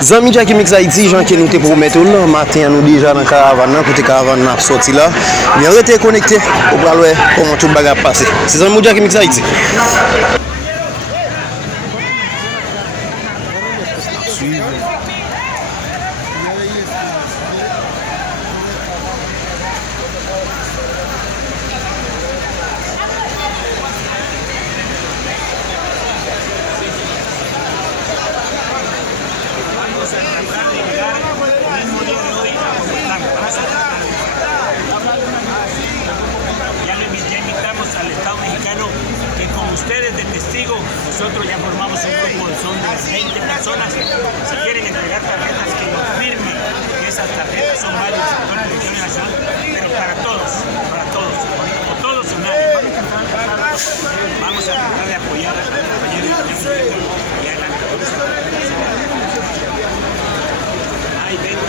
Zami Jackie Mix Haïti, Jean qui nous te promet tout le matin, nous déjà dans la caravane, côté caravane, nous sorti là. Bien rester connecté, pour voir comment tout le bagage passe. C'est Zami Jackie Mix Haïti. Ya invitamos al Estado mexicano que con ustedes de testigo, nosotros ya formamos un grupo, son de 20 personas. Si quieren entregar tarjetas, que lo firmen, que esas tarjetas son válidas en toda la Dirección Nacional, pero para todos, o todos o nadie. Vamos a tratar de apoyar a los compañeros y a la Ay, vengo a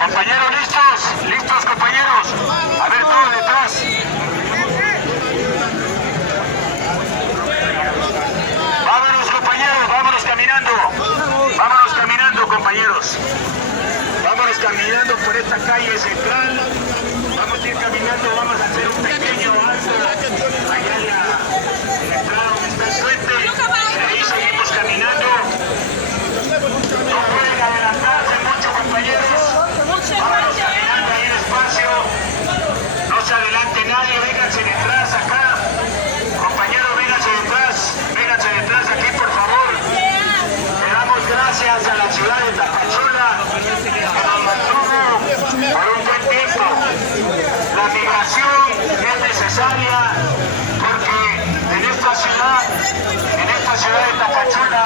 Compañeros, listos compañeros, a ver todos detrás. Vámonos compañeros, vámonos caminando compañeros. Vámonos caminando por esta calle central, vamos a ir caminando, vamos a hacer un pequeño alto allá en la entrada donde está el puente, y ahí seguimos caminando. No pueden adelantarse mucho compañeros. Vámonos caminando ahí despacio, no se adelante nadie, vénganse detrás acá, compañeros, vénganse detrás aquí por favor. Le damos gracias a la ciudad de Tapachula que nos mantuvo por un buen tiempo. La migración es necesaria porque en esta ciudad de Tapachula,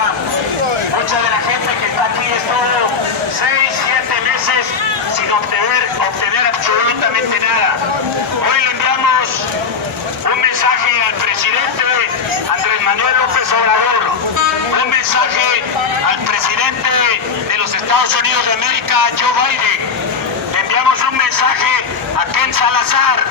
mucha de la gente que está aquí estuvo 6-7 meses sin obtener absolutamente nada. Hoy le enviamos un mensaje al presidente Andrés Manuel López Obrador, un mensaje al presidente de los Estados Unidos de América, Joe Biden. Le enviamos un mensaje a Ken Salazar.